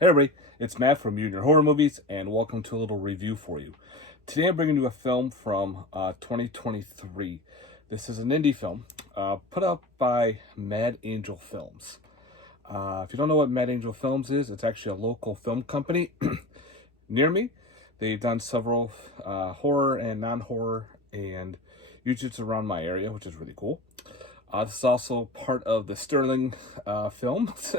Hey everybody, it's Matt from Your Horror Movies, and welcome to a little review for you. Today I'm bringing you a film from 2023. This is an indie film put out by Mad Angel Films. If you don't know what Mad Angel Films is, it's actually a local film company near me. They've done several horror and non-horror, and usually it's around my area, which is really cool. This is also part of the Sterling Films.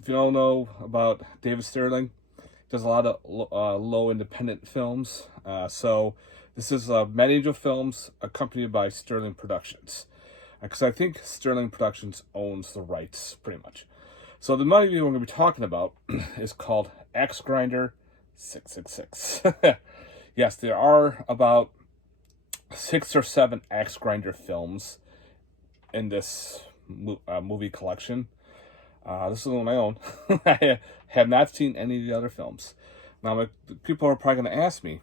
If you don't know about David Sterling, he does a lot of low independent films. So this is Mad Angel Films, accompanied by Sterling Productions. Because I think Sterling Productions owns the rights, pretty much. So the movie we're going to be talking about is called Axegrinder 666. Yes, there are about 6 or 7 Axegrinder films in this movie collection. This is on my own. I have not seen any of the other films. Now, people are probably going to ask me,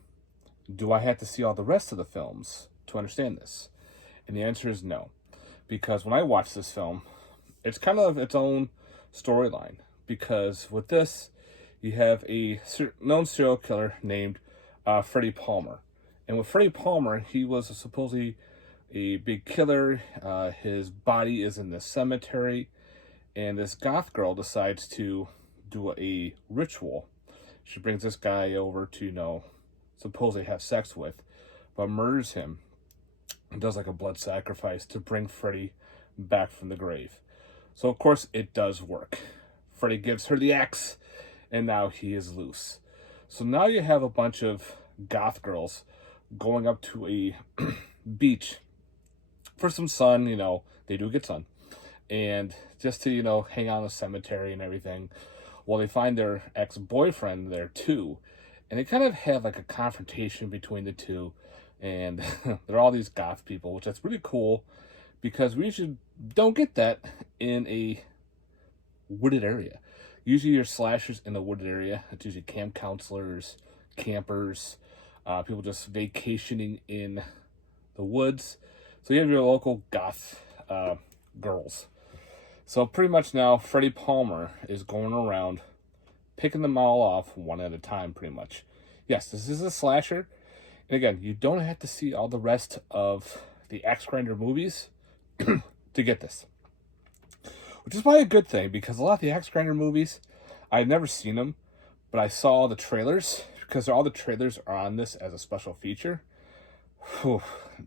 do I have to see all the rest of the films to understand this? And the answer is no. Because when I watch this film, it's kind of its own storyline. Because with this, you have a known serial killer named Freddie Palmer. And with Freddie Palmer, he was supposedly a big killer. His body is in the cemetery. And this goth girl decides to do a ritual. She brings this guy over to, supposedly have sex with, but murders him and does like a blood sacrifice to bring Freddy back from the grave. So, of course, it does work. Freddy gives her the axe, and now he is loose. So now you have a bunch of goth girls going up to a beach for some sun. They do get sun. And just to, hang out in the cemetery and everything. Well, they find their ex-boyfriend there too. And they kind of have like a confrontation between the two. And they're all these goth people, which that's really cool. Because we usually don't get that in a wooded area. Usually your slashers in the wooded area. It's usually camp counselors, campers, people just vacationing in the woods. So you have your local goth girls. So pretty much now, Freddie Palmer is going around picking them all off one at a time, pretty much. Yes, this is a slasher. And again, you don't have to see all the rest of the Axegrinder movies to get this. Which is probably a good thing, because a lot of the Axegrinder movies, I've never seen them, but I saw the trailers, because all the trailers are on this as a special feature. Whew,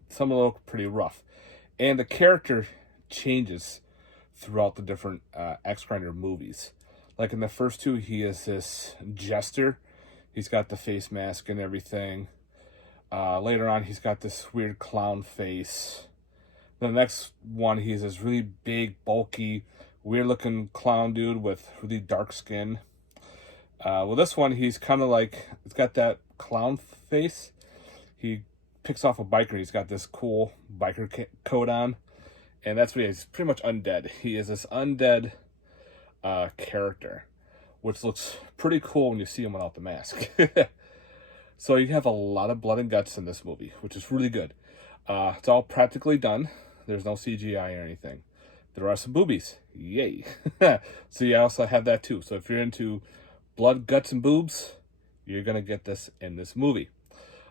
some of them look pretty rough. And the character changes throughout the different Axegrinder movies. Like in the first two, he is this jester. He's got the face mask and everything. Later on, he's got this weird clown face. The next one, he's this really big, bulky, weird-looking clown dude with really dark skin. Well, this one, he's kind of like, it's got that clown face. He picks off a biker. He's got this cool biker coat on. And that's what he is. He's pretty much undead. He is this undead character, which looks pretty cool when you see him without the mask. So you have a lot of blood and guts in this movie, which is really good. It's all practically done. There's no CGI or anything. There are some boobies. Yay. So you also have that too. So if you're into blood, guts, and boobs, you're going to get this in this movie.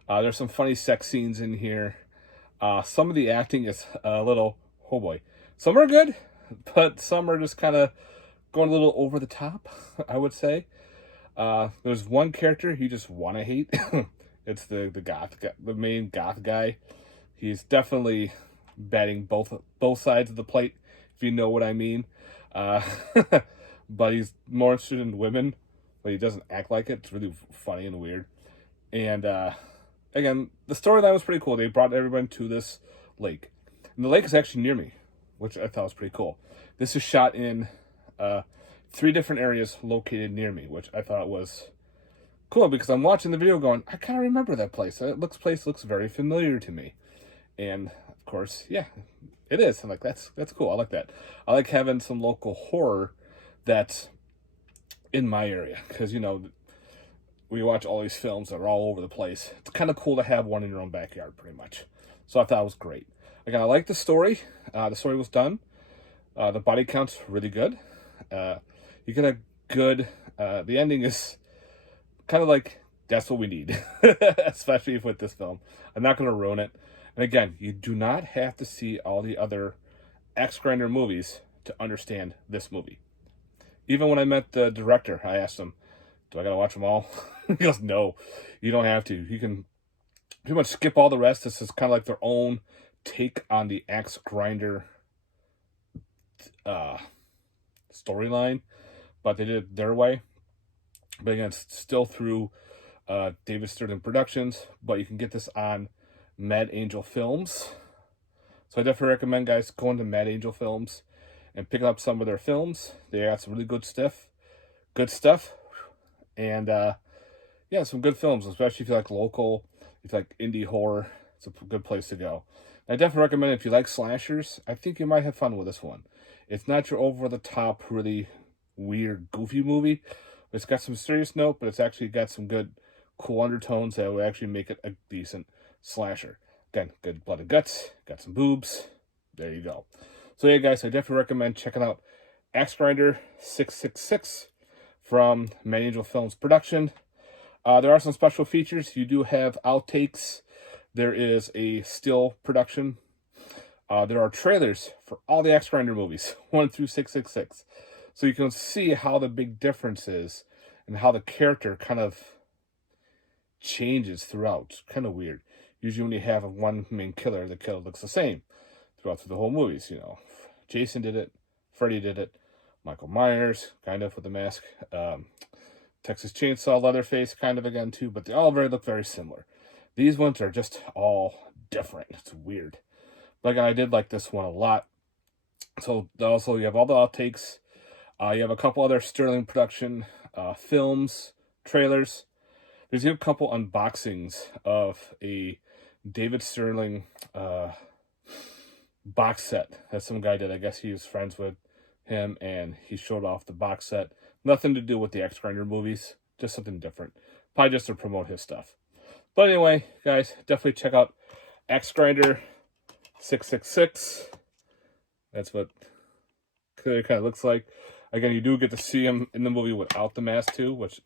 There's some funny sex scenes in here. Some of the acting is a little... Oh boy. Some are good, but some are just kind of going a little over the top, I would say. There's one character you just want to hate. It's the goth guy, the main goth guy. He's definitely batting both sides of the plate, if you know what I mean. But he's more interested in women, but he doesn't act like it. It's really funny and weird. And again, the storyline was pretty cool. They brought everyone to this lake. And the lake is actually near me, which I thought was pretty cool. This is shot in 3 different areas located near me, which I thought was cool, because I'm watching the video going, I kind of remember that place. That place looks very familiar to me. And, of course, yeah, it is. I'm like, that's cool. I like that. I like having some local horror that's in my area, because, we watch all these films that are all over the place. It's kind of cool to have one in your own backyard, pretty much. So I thought it was great. Again, I like the story. The story was done. The body count's really good. You get a good. The ending is kind of like, that's what we need, especially with this film. I'm not going to ruin it. And again, you do not have to see all the other Axegrinder movies to understand this movie. Even when I met the director, I asked him, do I got to watch them all? He goes, no, you don't have to. You can pretty much skip all the rest. This is kind of like their own take on the Axegrinder storyline, but they did it their way. But again, it's still through David Sterling Productions, but you can get this on Mad Angel Films. So I definitely recommend, guys, going to Mad Angel Films and picking up some of their films. They got some really good stuff. And yeah, some good films, especially if you like local, if you like indie horror. It's a good place to go. I definitely recommend it if you like slashers. I think you might have fun with this one. It's not your over-the-top, really weird, goofy movie. It's got some serious note, but it's actually got some good, cool undertones that will actually make it a decent slasher. Again, good blood and guts, got some boobs. There you go. So yeah, guys, I definitely recommend checking out Axegrinder 666 from Mad Angel Films production. There are some special features. You do have outtakes. There is a still production. There are trailers for all the Axegrinder movies, 1 through 666. So you can see how the big difference is and how the character kind of changes throughout. It's kind of weird. Usually when you have one main killer, the killer looks the same throughout the whole movies. You know, Jason did it, Freddy did it, Michael Myers, kind of with the mask, Texas Chainsaw Leatherface, kind of again too, but they all look very similar. These ones are just all different. It's weird. But again, I did like this one a lot. So also you have all the outtakes. You have a couple other Sterling production films, trailers. There's a couple unboxings of a David Sterling box set that some guy did. I guess he was friends with him, and he showed off the box set. Nothing to do with the Axegrinder movies, just something different. Probably just to promote his stuff. But anyway, guys, definitely check out Axegrinder 666. That's what it kind of looks like. Again, you do get to see him in the movie without the mask too, which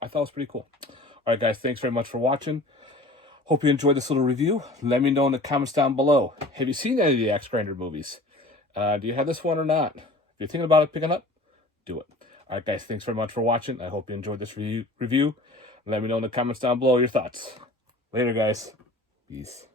I thought was pretty cool. All right, guys, thanks very much for watching. Hope you enjoyed this little review. Let me know in the comments down below. Have you seen any of the Axegrinder movies? Do you have this one or not? If you're thinking about it, picking up, do it. All right, guys, thanks very much for watching. I hope you enjoyed this review. Let me know in the comments down below your thoughts. Later, guys. Peace.